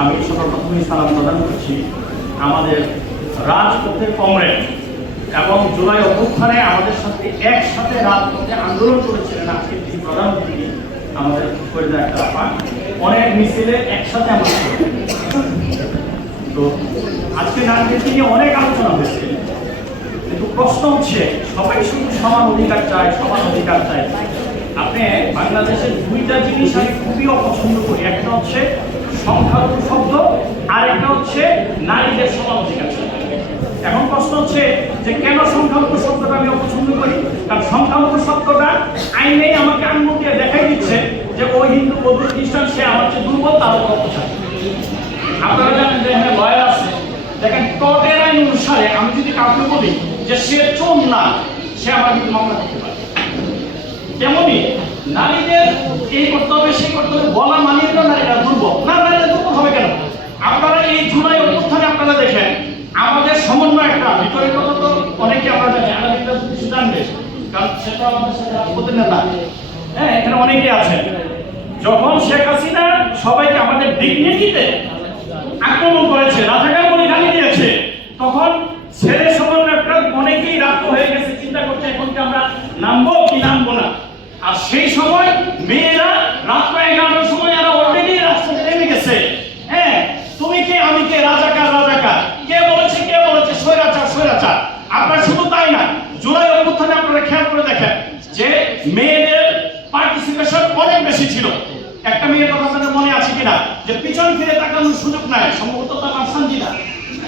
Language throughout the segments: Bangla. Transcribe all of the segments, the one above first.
আমি সর্বপ্রথমেই সালাম প্রদান করছি আমাদের রাজপথের কমরেড এবং জুলাই অভ্যুত্থানে আমাদের সাথে একসাথে রাজপথে আন্দোলন করেছিলেন আজকে তিনি প্রধানমন্ত্রী আমাদের ফরিদা আপা অনেক মিছিলে একসাথে আমরা তো আজকে নারীদেরকে নিয়ে অনেক আলোচনা হয়েছে। কিন্তু প্রশ্ন হচ্ছে, সবাই শুধু সমান অধিকার চায়, সমান অধিকার চায় আপনি বাংলাদেশের দুইটা জিনিস আমি খুবই অপছন্দ করি। একটা হচ্ছে সংখ্যালঘু শব্দ, আরেকটা হচ্ছে নারীদের সমান অধিকার এখন প্রশ্ন হচ্ছে যে কেন সংখ্যালঘু শব্দটা আমি অপছন্দ করি? কারণ সংখ্যালঘু শব্দটা আইনে আমাকে আঙ্গুল দিয়ে দেখাই দিচ্ছে যে ওই হিন্দু বৌদ্ধ খ্রিস্টান, সে আমার চেয়ে দুর্বল, তার আপনারা জানেন যে এখানে লয়ার আছে। দেখেন টটের আইন অনুসারে আমি যদি কাউকে বলি যে সে চোর না, সে আমার কিন্তু মামলা করতে পারে। তেমনি নারীদের এই করতে হবে সেই করতে হবে বলা মানিয়ে নারীরা দুর্বল। না নারীরা দুর্বল হবে কেন আপনারা এই জুলাই অভ্যুত্থানে আপনারা দেখেন আমাদের সমন্বয় একটা ভিতরের কথা তো অনেকে আমরা জানি আলাদা কিছু জানবে কারণ সেটা হ্যাঁ এখানে অনেকে আছেন। যখন শেখ হাসিনা সবাইকে আমাদের ডিগনিটিতে আক্রমণ করেছে, রাজাকার বলে গালি দিয়েছে, তখন ছেলে সমন্বয়করা অনেকেই রাত হয়ে গেছে, চিন্তা করছে এখন কি আমরা নামবো কি নামবো না। আর সেই সময় মেয়েরা রাত এগারোটার সময় এরা অলরেডি রাস্তাতে নেমে গেছে হ্যাঁ তুমি কে আমি কে রাজাকার রাজাকার কে বলেছে কে বলেছে স্বৈরাচার স্বৈরাচার আপনার শুধু তাই না জুলাই অভ্যুত্থানে আপনারা খেয়াল করে দেখেন যে মেয়েদের পার্টিসিপেশন অনেক বেশি ছিল। একটা মেয়ের কথা আপনাদের মনে আছে কিনা? যে পিছন ফিরে তাকানোর সুযোগ নাই, সম্ভবত তার নাম সঞ্জিদা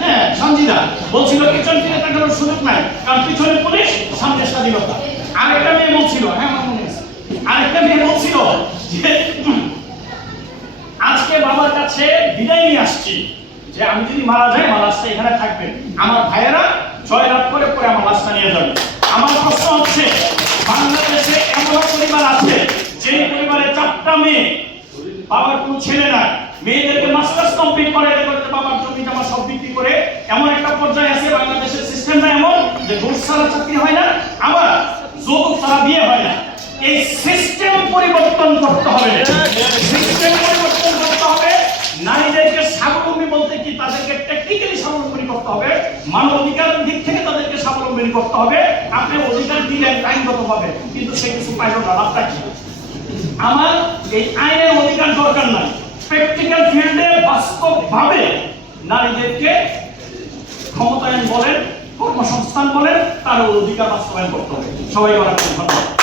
হ্যাঁ সঞ্জিদা বলছিল পিছন ফিরে তাকানোর সুযোগ নাই, কারণ পিছনে পুলিশ, সামনে স্বাধীনতা। মেয়ে বলছিল হ্যাঁ আমার মনে আছে। মেয়ে বলছিল যে আজকে বাবার কাছে বিদায় নিয়ে আসছি। যে আমি যদি মারা যাই, আমার লাশটা এখানে থাকবে আমার ভাইয়েরা জয়লাভ করে পরে আমার লাশটা নিয়ে যাবে। আমার প্রশ্ন হচ্ছে বাংলাদেশে এমন পরিবার আছে যে চারটা মেয়ে। বাবার কোনো ছেলে না মেয়েদেরকে মাস্টার্স কমপ্লিট করে করতে বাবার জমি জমা সব বিক্রি করে এমন একটা পর্যায়ে আছে, বাংলাদেশের সিস্টেমটা এমন যে ঘুষ ছাড়া চাকরি হয় না, আবার যৌতুক ছাড়া বিয়ে হয় না। এই সিস্টেম পরিবর্তন করতে হবে। সিস্টেম পরিবর্তন করতে হবে। নারীদেরকে স্বাবলম্বী বলতে কি তাদেরকে টেকনিক্যালি স্বাবলম্বী করতে হবে। মানব অধিকার দিক থেকে তাদেরকে স্বাবলম্বী করতে হবে। আপনি অধিকার দিলেন, আইনগতভাবে। কিন্তু সে কিছু পাইল না, লাভটা কি? আমার এই আইনের অধিকার দরকার নাই। প্র্যাকটিক্যাল ফিল্ডে বাস্তবভাবে নারীদেরকে ক্ষমতায়ন বলেন, কর্মসংস্থান বলেন তার অধিকার বাস্তবায়ন করতে হবে। সবাই অনেক ধন্যবাদ।